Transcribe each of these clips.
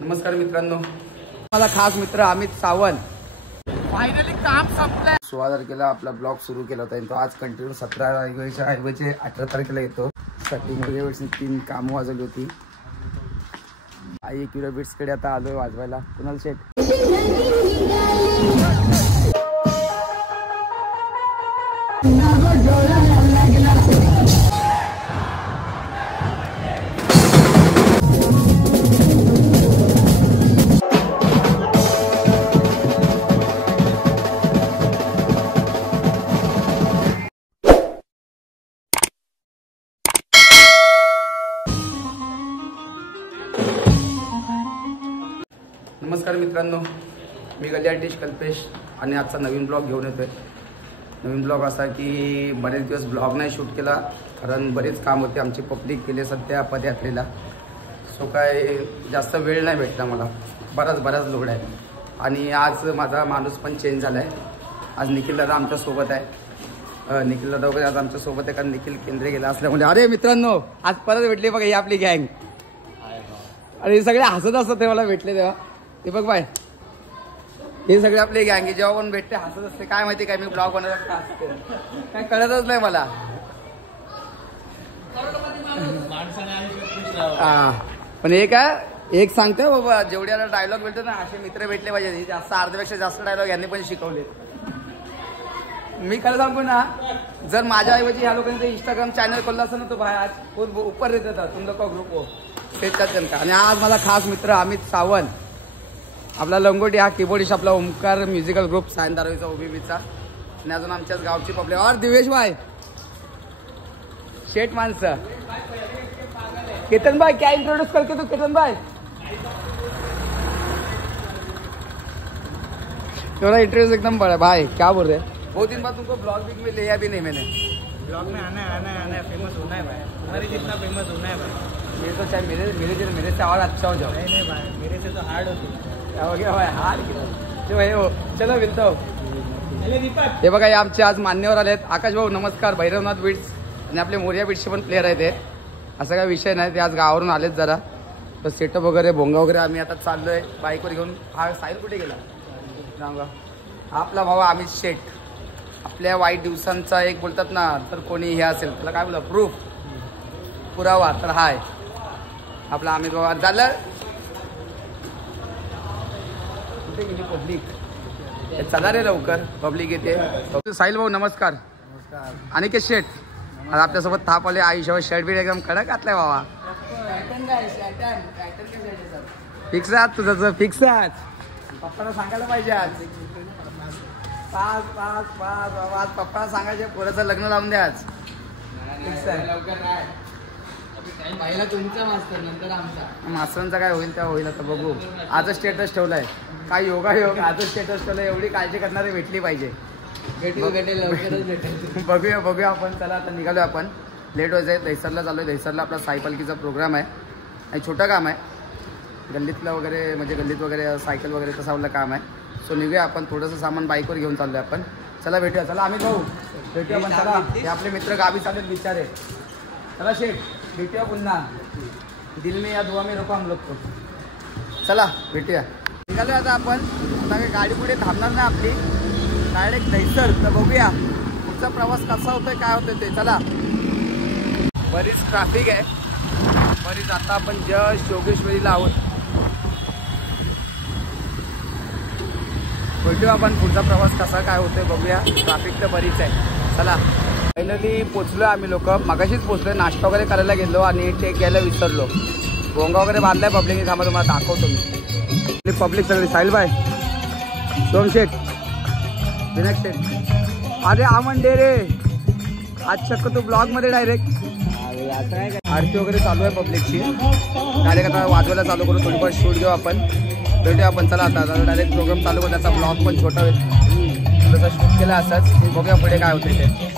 नमस्कार मित्रांनो, माझा खास मित्र अमित सावंत फायनली काम संपलंय. 16 तारखेला आपला ब्लॉग सुरू केला होता. तो आज कंटिन्यू 17 तारखेच्या ऐवजी 18 तारखेला येतो. स्टार्टिंगमध्ये 3 कामं वाजवली होती. आई किलो बीट्सकडे आता आलोय वाजवायला. कुणाल शेट नमस्कार मित्रांनो, मी गली आर्टिस्ट कल्पेश आणि आजचा नवीन ब्लॉग घेऊन येतोय. नवीन ब्लॉग असा की बरेच दिवस ब्लॉग नाही शूट केला, कारण बरेच काम होते. आमची पब्लिक केले सध्या पदयात्रेला, सो काय जास्त वेळ नाही भेटला मला. बराच लोड आहे. आणि आज माझा माणूस पण चेंज झाला आहे. आज निखिल दादा आमच्यासोबत आहे. निखिल दादा वगैरे आज आमच्यासोबत आहे, कारण निखिल केंद्रे गेला असल्यामुळे. अरे मित्रांनो, आज परत भेटली बघा ही आपली गँग. आणि सगळे हसत असतात ते मला भेटले तेव्हा. ते बघ बाय, हे सगळे आपले गँग जेव्हा पण भेटते हसत असते. काय माहिती काय मी ब्लॉग बनवत का असते काय कळतच नाही मला. पण एक सांगतोय बाबा, जेवढ्याला डायलॉग भेटतो ना असे मित्र भेटले पाहिजे. जास्त अर्ध्यापेक्षा जास्त डायलॉग यांनी पण शिकवले. मी खरं सांगू ना, जर माझ्या ऐवजी ह्या लोकांनी इंस्टाग्राम चॅनल खोलला असं ना तो भाई आज ऊपर येतात तुम लोक ग्रुप हो तेच जनता. आणि आज माझा खास मित्र अमित सावंत, आपला लंगोटी हा कीबोर्डिस्ट, आपला ओमकार म्युझिकल ग्रुप सायन दारवीचा ओबीबीचा. आणि अजून आमच्याच गावची पब्लिक और दिवेश भाई शेठ माणसं. केतन भाई क्या इंट्रोड्यूस करके तू केतन भाई थोड़ा इंट्रोड्यूस एकदम बड़ा भाई. क्या बोल रहे बहुत दिन बाद तुमको ब्लॉग बिग में लिया भी नहीं मैंने. ब्लॉग में आना है फेमस होना है भाई. तुम्हारे जितना फेमस होना है भाई. ये तो चाहे मेरे से और अच्छा हो जाओ. नहीं भाई, मेरे से तो हार्ड होती. हो गया भाई हार्ड जो है वो. चलो मिलतो. हे बघा, हे आमचे आज मान्यवर आले आहेत. आकाश भाऊ नमस्कार. भैरवनाथ बीट्स आणि आपले मोरिया बीट्सचे पण प्लेयर आहेत. असा काही विषय नाही, ते आज गावावरून आलेत जरा. तर सेटअप वगैरे भोंगा वगैरे आम्ही आता चाललोय बाईकवर घेऊन. हा साहिल कुठे गेला सांगा. आपला भाऊ अमित शेठ, आपल्या वाईट दिवसांचा एक बोलतात ना, तर कोणी हे असेल त्याला काय बोला प्रूफ पुरावा, तर हाय आपला अमित भाऊ. झालं पब्लिक चला रे लवकर, पब्लिक येते. साहिल भाऊ नमस्कार. नमस्कार. अनिकेत शेठ आज आपल्यासोबत थाप आले. आयुष्यावर शर्ट बीट एकदम कडक घातलाय बाबा. फिक्स आहे तुझं, फिक्स आहे. पप्पाला सांगायला पाहिजे आज. पाच आज पप्पाला सांगायचे पोराचं लग्न लावून द्या आज. फिक्स आहे. पहिला तुमचा मास्तर, नंतर आमचा. मास्तरांचा काय होईल त्या होईल, आता बघू. आजच स्टेटस ठेवलाय, काय योगायोग आजच स्टेटस ठेवलाय. एवढी काळजी करणारे भेटली पाहिजे. भेटेल लवकरच भेटेल. बघूया आपण. चला आता निघालोय आपण. लेट व्हायचं. दहिसरला चालू आहे. दहिसरला आपला साई पालखीचा प्रोग्राम आहे आणि छोटं काम आहे. गल्लीतलं वगैरे म्हणजे गल्लीत वगैरे सायकल वगैरे तसं आपलं काम आहे. सो निघूया आपण. थोडंसं सामान बाईकवर घेऊन चाललोय आपण. चला भेटूया. चला आम्ही भाऊ भेटूया आपण. चला हे आपले मित्र गावी चालेल बिचारे. चला शेठ भेटूया पुन्हा. दिल में या दुआ में रखो हम लोग को. चला भेटूया. निघालो आता आपण. आता काही गाडी पुढे थांबणार नाही आपली, डायरेक्ट दहिसर. तर बघूया पुढचा प्रवास कसा होतोय काय होतोय ते. चला. बरीच ट्रॅफिक आहे बरीच. आता आपण जस्ट योगेश्वरीला आहोत. भेटूया आपण. पुढचा प्रवास कसा काय होतोय बघूया. ट्रॅफिक तर बरीच आहे. चला. फायनली पोचलो आम्ही लोक. मगाशीच पोचलो. नाश्ता वगैरे करायला गेलो आणि चेक घ्यायला विसरलो. भोंगा वगैरे बांधलाय पब्लिकने. थांबा तुम्हाला दाखवतो मी. पब्लिक सगळी. साहिल भाई, सोम शेठ, विनायक शेठ. अरे आमन डे रे आज चक्क तू ब्लॉग मध्ये डायरेक्ट. आरती वगैरे चालू आहे पब्लिकची. डायरेक्ट आता वाजवायला चालू करू. थोडीफार शूट घेऊ आपण. भेटूया आपण. चला आता डायरेक्ट प्रोग्राम चालू करू. त्याचा ब्लॉग पण छोटा होईल. थोडंसं शूट केला असंच. बघूया पुढे काय होतं ते.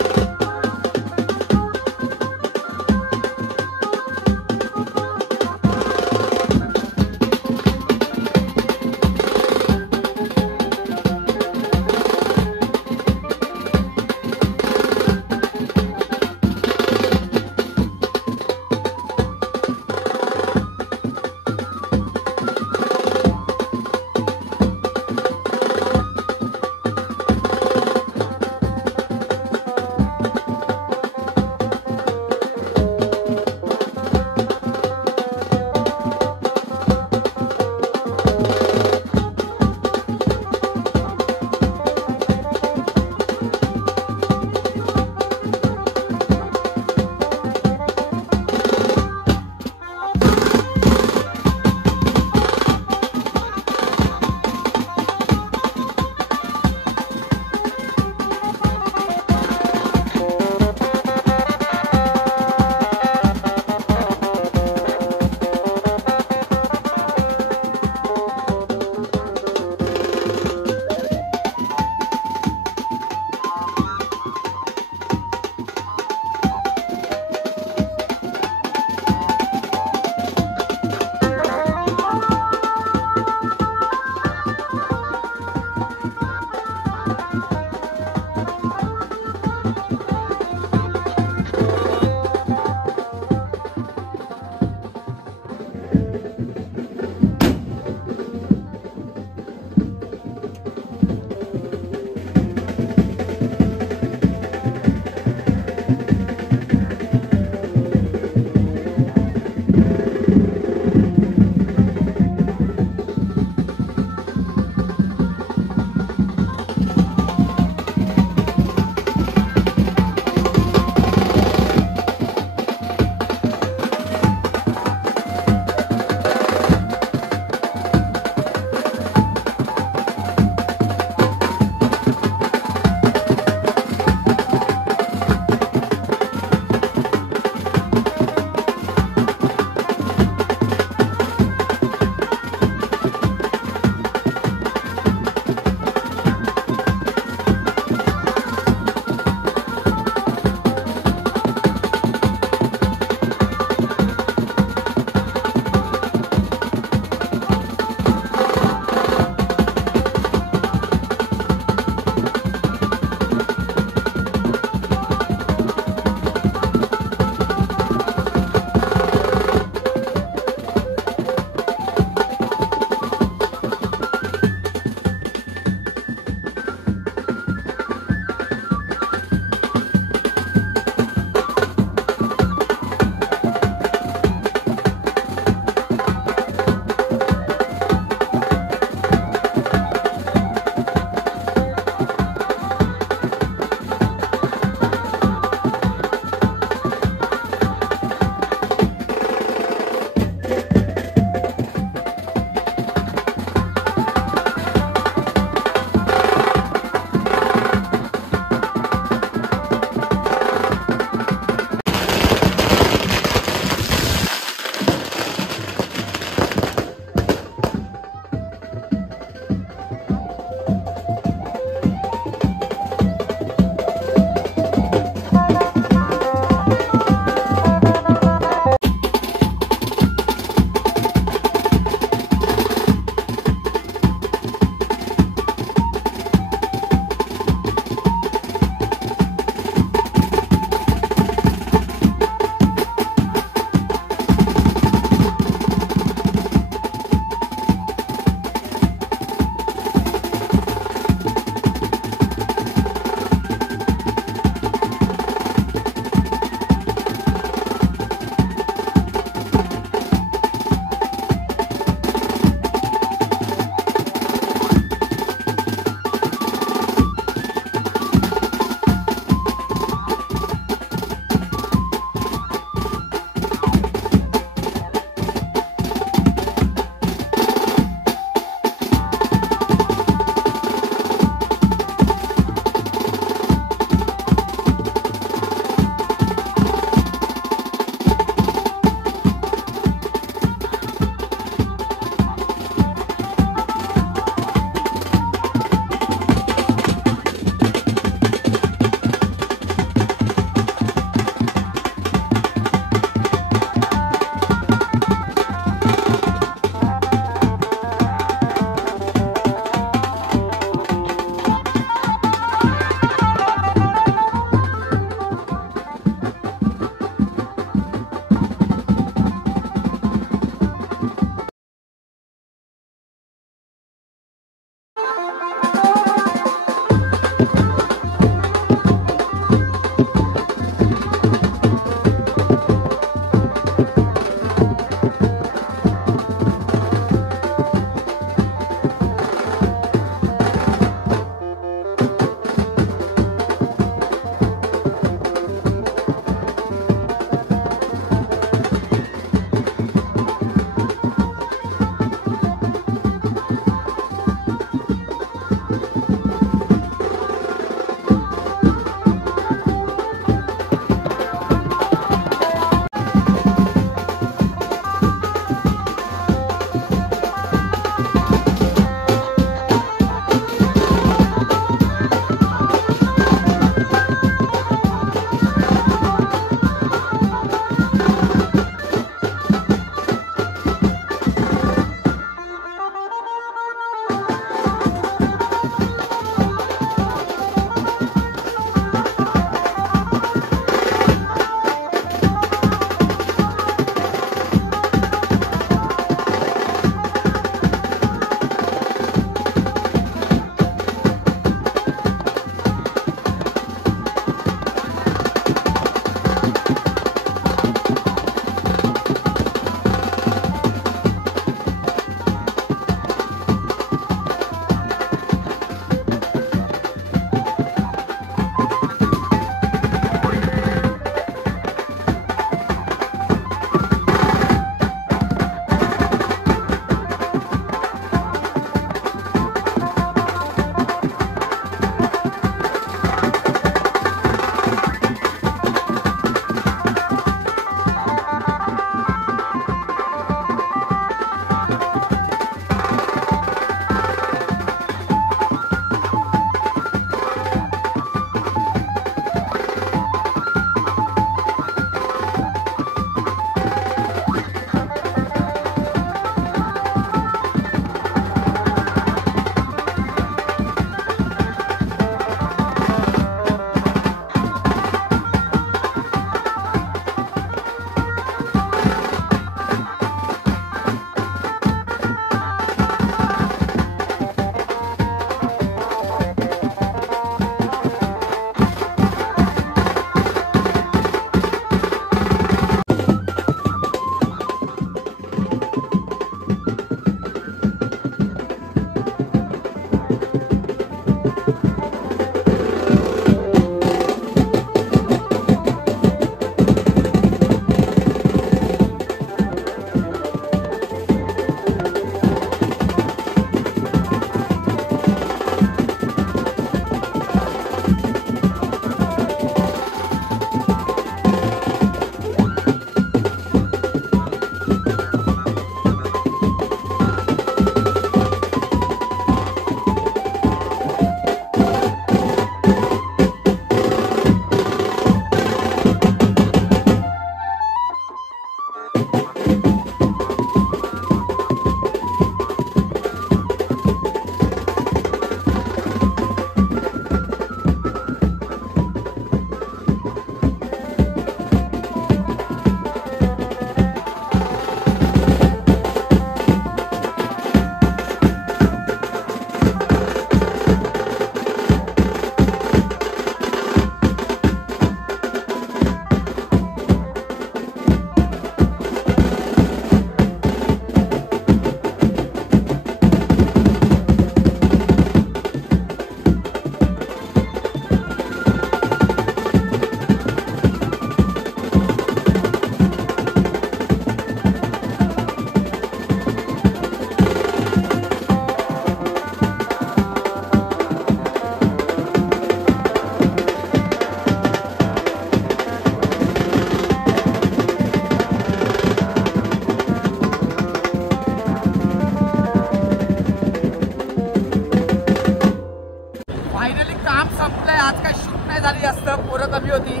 शूट नाही झाली जास्त, पोरं कमी होती.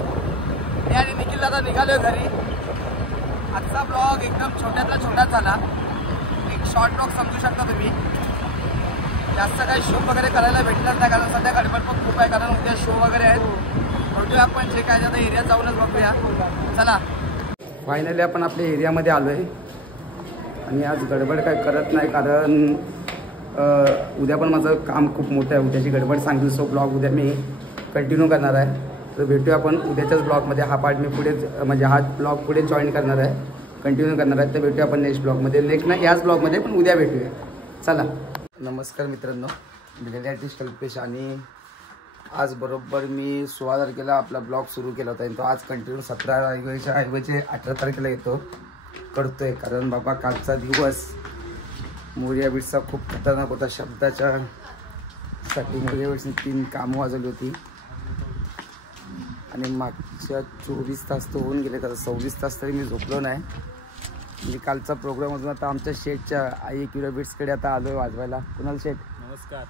मी आणि निखिल दादा निघालोय घरी. आजचा ब्लॉग एकदम छोट्यातला छोटाच झाला. एक शॉर्ट ब्लॉग समजू शकता तुम्ही. जास्त काही शो वगैरे करायला भेटणार नाही कारण सध्या गडबड पण खूप आहे, कारण उद्या शो वगैरे आहेत. बघूया आपण जे काय आता एरियात जाऊनच बघूया. चला फायनली आपण आपल्या एरियामध्ये आलो आहे आणि आज गडबड काय करत नाही कारण उद्या पण माझं काम खूप मोठं आहे. उद्याची गडबड सांगेल, सो ब्लॉग उद्या मी कंटिन्यू करणार आहे. तर भेटूया आपण उद्याच्याच ब्लॉगमध्ये. हा पार्ट मी पुढे म्हणजे हा ब्लॉग पुढे जॉईन करणार आहे, कंटिन्यू करणार आहे. तर भेटूया आपण नेक्स्ट ब्लॉगमध्ये, नेक्स्ट नाही याच ब्लॉगमध्ये, पण उद्या भेटूया. चला. नमस्कार मित्रांनो, मी गली आर्टिस्ट कल्पेश आणि आज बरोबर मी 16 तारखेला आपला ब्लॉग सुरू केला होता आणि तो आज कंटिन्यू 17 ऐवजी 18 तारखेला येतो करतोय. कारण बाबा कालचा दिवस मोरिया बीट्सचा खूप खतरनाक होता. शब्दाच्या साठी मोरिया बीट्सने 3 कामं वाजवली होती आणि मागच्या 24 तास तो होऊन गेले. तर 26 तास तरी मी झोपलो नाही. मी कालचा प्रोग्राम अजून आता आमच्या शेटच्या आई क्युरा बीट्सकडे आता आलो आहे वाजवायला. कुणाल शेट नमस्कार.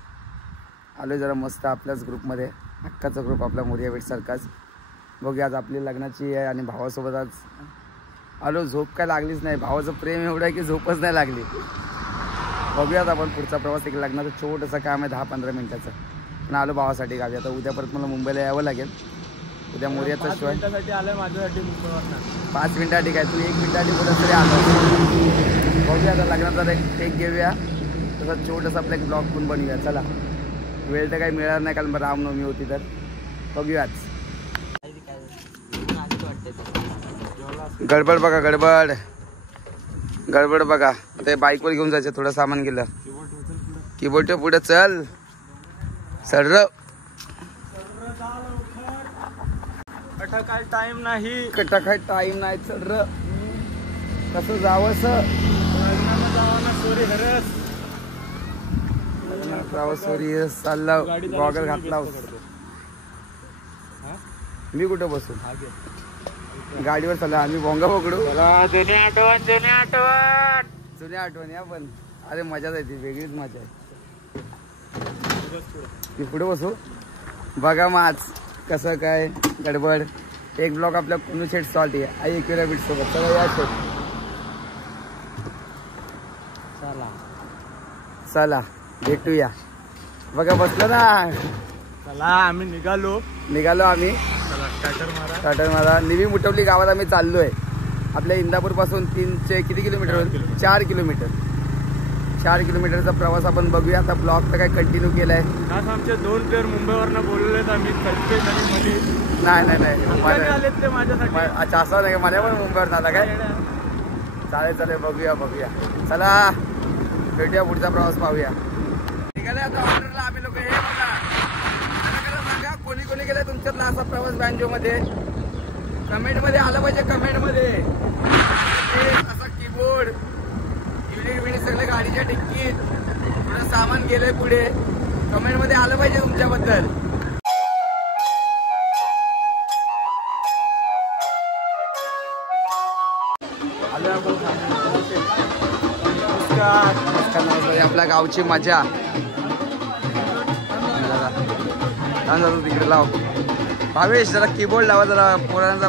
आलो जरा मस्त आपल्याच ग्रुपमध्ये, अक्काचा ग्रुप आपला मोरिया बीट्ससारखाच. बघूया आज आपली लग्नाची आहे आणि भावासोबत आज आलो. झोप काय लागलीच नाही, भावाचं प्रेम एवढं आहे की झोपच नाही लागली. बघूयात आपण पुढचा प्रवास. एक लग्नाचं छोटंसं काम आहे 10-15 मिनिटाचं, पण आलो भावासाठी गावी. आता उद्या परत मला मुंबईला यावं लागेल. उद्या मोर्याचा शो आहे. 5 मिनिटासाठी आलं माझ्यासाठी मुंबईवरनं. 5 मिनिटासाठी काय, तू 1 मिनिटासाठी कुठं तरी आलो. बघूया आता लग्नाचा एक घेऊया, तसं छोटंसं आपलं एक ब्लॉग पण बनवूया. चला, वेळ तर काही मिळणार नाही कारण रामनवमी होती, तर बघूयाच. गडबड बघा, गडबड गडबड बघा. आता बाईकवर घेऊन जायचं, थोडं सामान गेलं. कीबोर्ड पुढे चल सर. काय टाइम नाही, काय टाइम नाही सर. कसं जावं सर, सोरी चालला. गॉगल घातला. मी कुठं बसू, गाडीवर चालला. आम्ही भोंगा पकडू. जुन्या आठवणी आपण. अरे मजाच आहे ती, वेगळीच मजा आहे. ती पुढे बसू. बघा मग आज कसं काय गडबड. एक ब्लॉक आपल्या कुनू शेट सॉल्ट आहे आई क्युरा बीट्स सोबत. चला या शेट, चला भेटूया. बघा बसलो ना. चला आम्ही निघालो आम्ही. स्टार्टर मारा. निवी मुठवली गावात आम्ही चाललोय. आपल्या इंदापूर पासून 3 किती किलोमीटर? 4 किलोमीटर. 4 किलोमीटरचा प्रवास आपण बघूया. आता ब्लॉग तर काय कंटिन्यू केलाय. आज आमचे 2 प्लेअर मुंबईवरनं बोललेत. आम्ही कल्पेश आणि मनीष. नाही आलेत ते माझ्यासाठी. अच्छा असं नाही, मला पण मुंबईवर झाला काय. चालेल बघूया. चला भेटूया, पुढचा प्रवास पाहूया. निघाले आता ऑर्डरला आम्ही लोक. हे बघा कोणी गेलं तुमच्यातला असा प्रवास बँजो मध्ये. कमेंट मध्ये आलं पाहिजे, कमेंट मध्ये. असा कीबोर्ड युनिट सगळं गाडीच्या डिक्कीत थोडं सामान गेलंय पुढे. कमेंट मध्ये आलं पाहिजे तुमच्याबद्दल. नमस्कार. आपल्या गावची मजा. तिकडे लाव भावेश, जरा कीबोर्ड लावा जरा पोरांचा.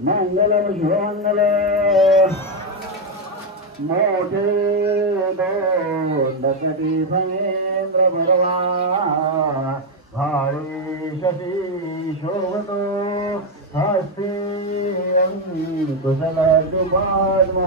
मंगलम शिवमंगल मोठे दोंडपती फणेंद्र भगवान भारी शशी शोभतो हस्ती कुशल जुबान.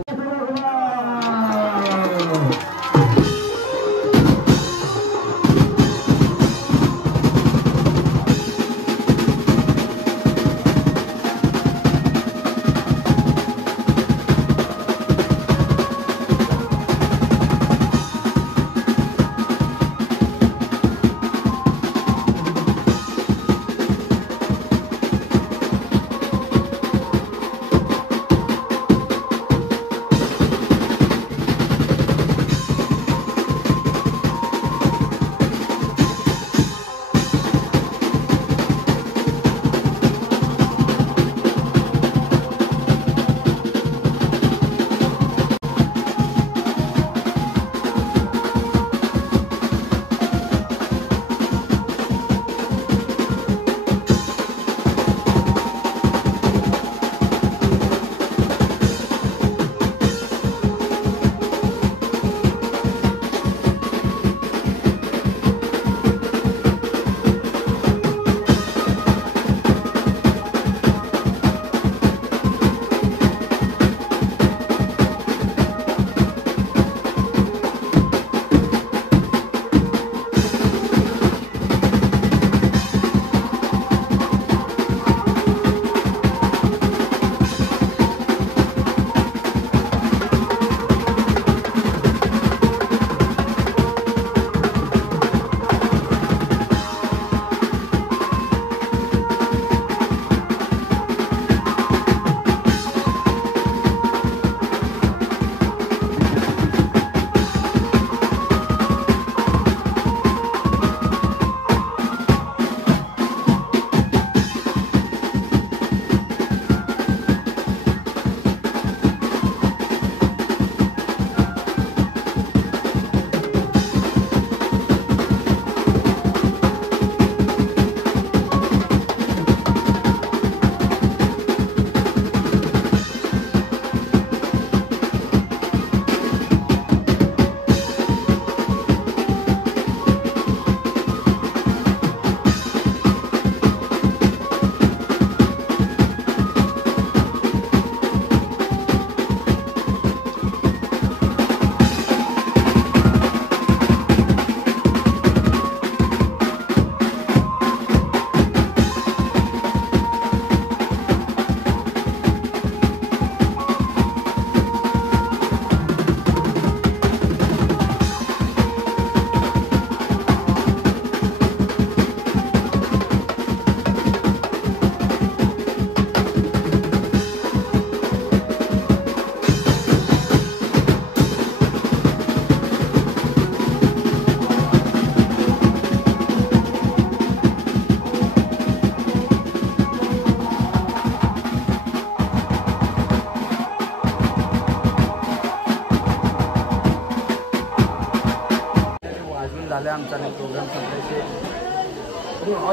संपलाय आमचा आणि प्रोग्राम संपल्याचे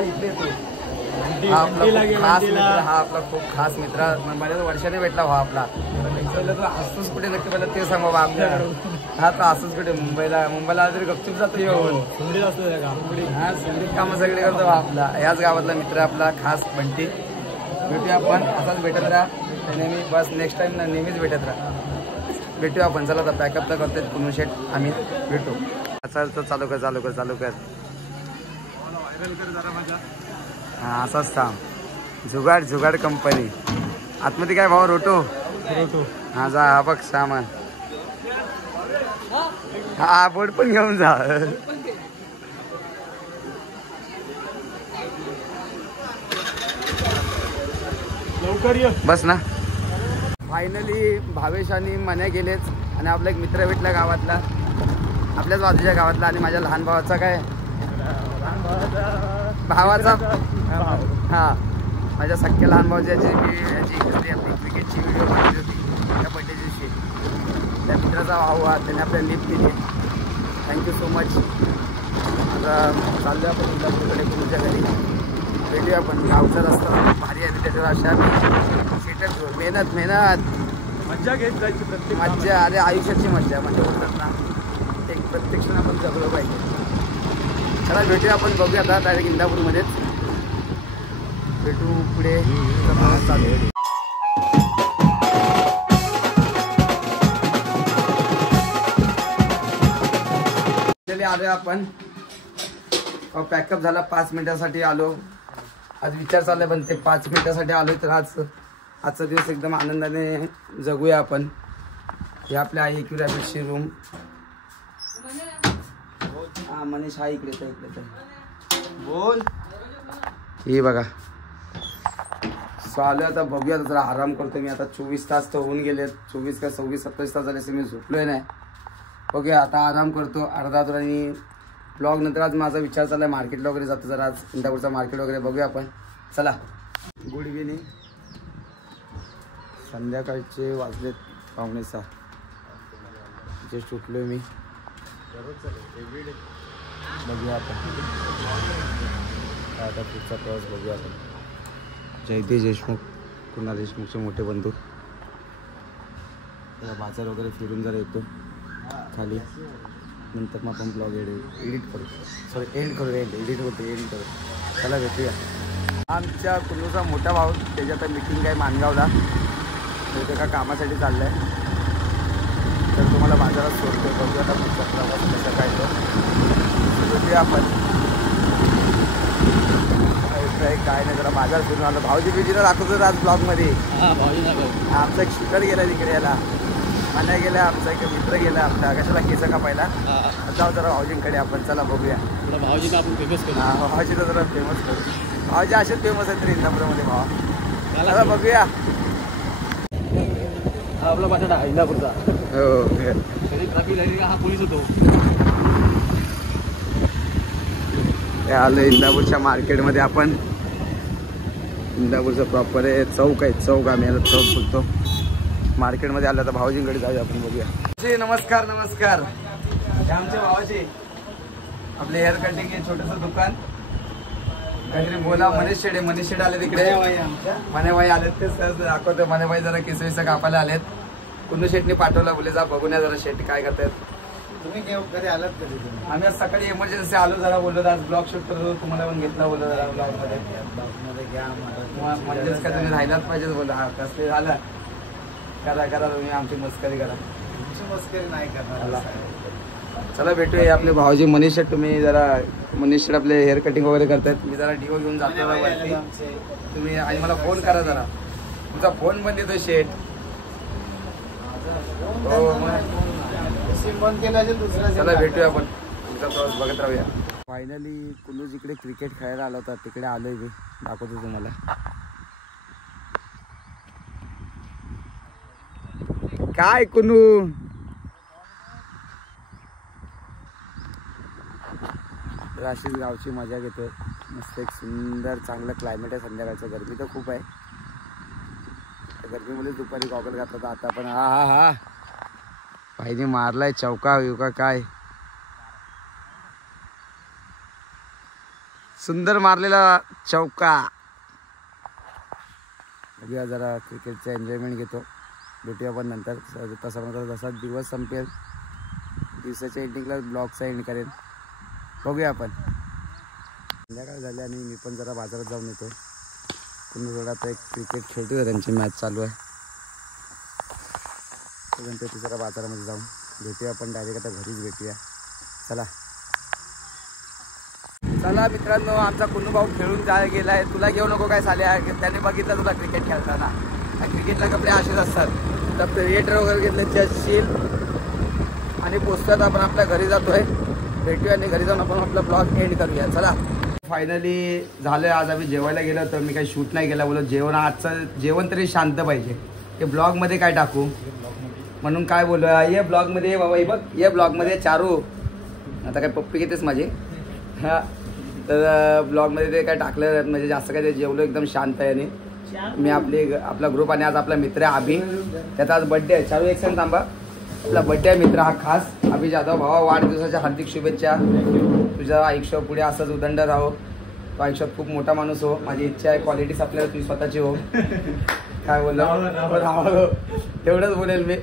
इकडे येतो. हा आपला खूप खास मित्र, हा आपला खूप खास मित्र, बऱ्याच वर्षाने भेटला हा आपला. तो असतोच कुठे नक्की मला ते सांग बाबा आपल्या. हा तो असतोच कुठे मुंबईला तरी गपचूप जातो येऊन. हा संगीत कामं सगळे करतो हा आपला. याच गावातला मित्र आपला खास बंटी. भेटूया आपण, असाच भेटत राहा नेहमी. बस नेक्स्ट टाइम ना नेहमीच भेटत राहा. भेटूया आपण. चला आता पॅकअप तर करतोय कुनू शेट, आम्ही भेटू. तर चालू कर. हा असाच थांब. जुगाड कंपनी आतमध्ये काय भाव रोटो. हा जा, हा बघ सामान. हा बोर्ड पण घेऊन जा. लवकर ये. बस ना. फायनली भावेश आणि मने गेलेच आणि आपला एक मित्र भेटला गावातला, आपल्याच बाजूच्या गावातला. आणि माझ्या लहान भावाचा काय भावाचा हा माझ्या सख्या लहान भावाची याची आपली क्रिकेटची व्हिडिओ बनवली होती त्या बड्डे दिवशी. त्या मित्राचा भाऊ हा, त्याने आपल्याला लिफ्ट दिली. Thank you so much. आता चाललो आपण इंदापूरकडे तुमच्या घरी. भेटूया आपण. गावचा रस्ता भारी आहे त्याच्यावर अशा सीटच मेहनत मज्जा घेत जायची प्रत्येक मज्जा. अरे आयुष्याची मज्जा म्हणजे बोलतात ना, एक प्रत्यक्ष आपण जगलो पाहिजे. चला भेटूया आपण, बघूया आता डायरेक्ट इंदापूरमध्येच भेटू. पुढे चालू आलोय आपण. पॅकअप झाला, 5 मिनिटासाठी आलो. आज विचार चाललाय पण ते 5 मिनिटासाठी आलोय तर आजचा दिवस एकदम आनंदाने जगूया आपण. हे आपल्या आई एक्यू रॅपिडची रूम. हा मनीष हा इकडे बोल. हे बघा आलोय आता. बघूया जरा आराम करतो मी आता. 24 तास तर होऊन गेलेत. 24 का 26-27 तास झाले मी झोपलोय नाही. बघूया आता आराम करतो अर्धा तास. आणि ब्लॉग नंतर आज माझा विचार चालला आहे मार्केटला वगैरे जातो जरा. आज इंदापूरचा मार्केट वगैरे बघूया आपण. चला. Good evening. संध्याकाळचे वाजलेत 5:45. जस्ट उठलोय मी. बघूया आता पुढचा प्रवास बघूया आपण. जयदेश देशमुख, कुणाल देशमुखचे मोठे बंधू. बाजार वगैरे फिरून जरा येतो खाली. नंतर मग आपण ब्लॉग एडिट करू. एंड करू. चला भेटूया. आमच्या कुल्लूचा मोठा भाऊ, त्याची आता मीटिंग आहे मानगावला. तो एका कामासाठी चाललं आहे. तर तुम्हाला बाजारात सोडतो. बघूया आता पुढचा प्रवास कसा काय तो. भेटूया आपण. काय नाही जरा बाजार फिरून आलो. भाऊजी बिजीला दाखवतो आज ब्लॉगमध्ये. आमचा एक शूटर गेला तिकडे याला. नाही गेला आमचा एक मित्र गेला आपला कशाला केस कापायला. जाऊ जरा भाऊजींकडे आपण. चला बघूया. भाऊजी आपण फेमस करू. हा भाऊजी तर जरा फेमस करू. भाऊजी असेच फेमस आहेत तरी इंदापूरमध्ये भावा. चला बघूया. आपला बाजार इंदापूरचा. हो ट्रॅफिक लाईट हा पोलीस होतो. आलं इंदापूरच्या मार्केटमध्ये आपण. इंदापूरचं प्रॉपर आहे चौक आहे. चौक आम्ही याला चौक बोलतो. मार्केटमध्ये आलं तर भाऊजींकडे जाऊया आपण. बघूया. नमस्कार. हे आमच्या भावाचे आपले हेअर कटिंग हे छोटंसं दुकान. काहीतरी बोला. मनीष शेडे आले तिकडे. मनेबाई आलेत ते सहज दाखवतो. मनेबाई जरा केस कापायला आलेत. कुन्नू शेटने पाठवला. बोले जा बघून या जरा शेट काय करतात. तुम्ही कधी आलात कधी? आम्ही आज सकाळी इमर्जन्सी आलो जरा. बोललो आज ब्लॉग शूट करतो. तुम्हाला पण घेतला बोललो जरा ब्लॉगमध्ये घ्या. म्हणजेच का तुम्ही राहिलाच पाहिजे बोला. हा कसले झालं करा तुम्ही आमची मस्करी करा. मस्करी नाही करणार. चला भेटूया. आपले भाऊजी मनीष शेट. तुम्ही जरा मनीष शेट आपले हेअर कटिंग वगैरे करतात. मी जरा डिओ घेऊन जातो वरती. तुम्ही आणि मला फोन करा जरा. तुमचा फोन पण देतो शेट. हो बंद केला दुसरा. चला भेटूया आपण. तुमचा प्रवास बघत राहूया. फायनली कुल्लू जिकडे क्रिकेट खेळायला आला होता तिकडे आलोय मी. दाखवतो तुम्हाला. काय कुनू अशीच गावची मजा घेतोय. मस्त एक सुंदर चांगलं क्लायमेट आहे. संध्याकाळचं गरमी तर खूप आहे. गरमीमुळे दुपारी गॉगल घातला. आता पण हा पाहिजे मारलाय चौका विवका काय. सुंदर मारलेला चौका. बघूया जरा क्रिकेटचा एन्जॉयमेंट घेतो. भेटूया आपण नंतर. तसा म्हणतो जसा दिवस संपेल दिवसाच्या एंडिंगला ब्लॉगचा एंड करेन. बघूया आपण. संध्याकाळ झाली आणि मी पण जरा बाजारात जाऊन येतो. पुन्हा थोडा आता एक क्रिकेट खेळतोय, त्यांची मॅच चालू आहे. त्यानंतर ती जरा बाजारामध्ये जाऊन भेटूया आपण. डायरेक्ट आता घरीच भेटूया. चला चला मित्रांनो, आमचा कुन्नू भाऊ खेळून गेला आहे. तुला घेऊ नको काय साल्या, त्याने बघितलं तुला क्रिकेट खेळताना. क्रिकेटला कपडे असेच असतात. तर थिएटर वगैरे घेतले जसशील आणि पोचतात आपण आपल्या घरी जातोय. भेटूया आणि घरी जाऊन आपण आपला ब्लॉग एंड करूया. चला फायनली झालं. आज आम्ही जेवायला गेलो तर मी काही शूट नाही केला. बोललो आजचं जेवण तरी शांत पाहिजे. हे ब्लॉगमध्ये काय टाकू म्हणून काय बोललो ये ब्लॉगमध्ये बाबा. हे बघ ये ब्लॉगमध्ये चारू आता काय पप्पी घेतेस माझी. हां तर ब्लॉगमध्ये ते काय टाकलं म्हणजे जास्त काय ते जेवलो एकदम शांत आहे. आणि मी आपला ग्रुप आणि आज आपला मित्र आहे अभि. त्याचा आज बड्डे आहे. चारू एक सेकंड थांबा. आपला बड्डे आहे मित्र हा खास अभि जाधव. भावा वाढदिवसाच्या हार्दिक शुभेच्छा. तुझ्या आयुष्य पुढे असंच उदंड राहो. तो आयुष्यात खूप मोठा माणूस हो. माझी इच्छा आहे क्वालिटीज आपल्याला तुझी स्वतःची हो. काय बोललो तेवढंच बोलेल मी.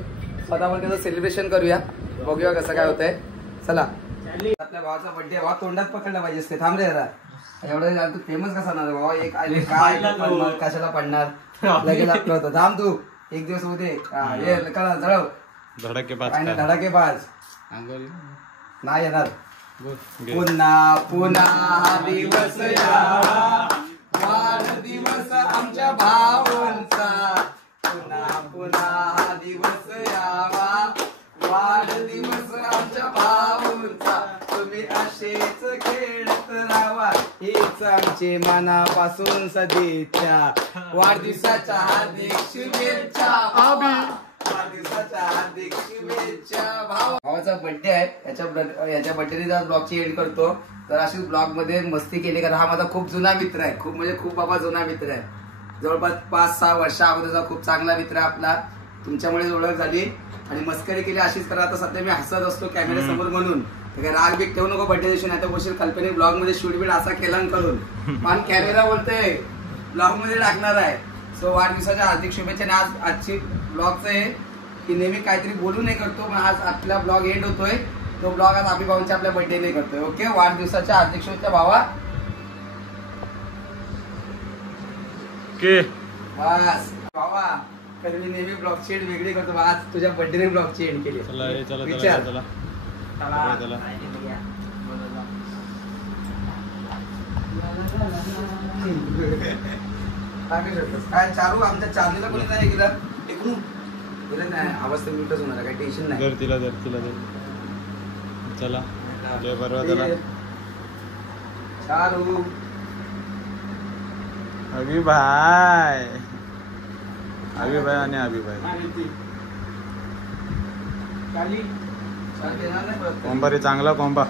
स्वतः पण त्याचं सेलिब्रेशन करूया. बघूया कसं काय होतंय. चला आपल्या भावाचा बड्डे. भावा तोंडात पकडला पाहिजेस ते. थांब रे जरा. एवढं तू फेमस कसा ना भावा. एक आले काय कशाला पडणार लगेच आपलं होतं. थांब तू एक दिवस होते जळव धडाकेबाज नाही येणार. पुन्हा पुन्हा दिवस यावा वाढदिवस आमच्या भावांचा. पुन्हा पुन्हा दिवस यावा वाढदिवस आमच्या भावांचा. तुम्ही असेच खेळत राहावा हीच आमची मनापासून सदिच्छा. वाढदिवसाच्या हार्दिक शुभेच्छा. वाढदिवसाच्या हार्दिक शुभेच्छा. भावाचा बर्थडे आहे. याच्या बर्थडेने आज ब्लॉगची एंड करतो. तर अशीच ब्लॉग मध्ये मस्ती केली कारण हा माझा खूप जुना मित्र आहे. खूप म्हणजे खूप बाबा जुना मित्र आहे. जवळपास 5-6 वर्षा अगोदरचा खूप चांगला मित्र आहे आपला. तुमच्यामुळे ओळख झाली आणि मस्करी केली अशीच करा. आता सध्या मी हसत असतो कॅमेरा समोर म्हणून. काय राग बीक ठेवू नको बर्थडे दिवशी. नाही तर बोलशील कल्पने ब्लॉग मध्ये शूट बीट असा केला करून. पण कॅमेरा बोलतोय ब्लॉग मध्ये टाकणार आहे. सो वाढदिवसाच्या हार्दिक शुभेच्छा. आज आजची ब्लॉगचं आहे की नेहमी काहीतरी बोलू नाही करतो पण आज आपला ब्लॉग एंड होतोय. तो ब्लॉग आज अभि भाऊंच्या आपल्या बर्थडे नाही करतोय. ओके वाढदिवसाच्या हार्दिक शुभेच्छा भावा. बस भावा कधी मी नेहमी ब्लॉगची एंड वेगळी करतो. आज तुझ्या बर्थडेने ब्लॉगची एंड केली. विचार काय चारू आमच्या चार्लीला कोणी नाही गेलं नाही. आवाज तर मिनिटच होणार काही टेन्शन नाही. तिला चला चारू अभि भाई आणि अभि भाई कोंबा रे चांगला कोंबा.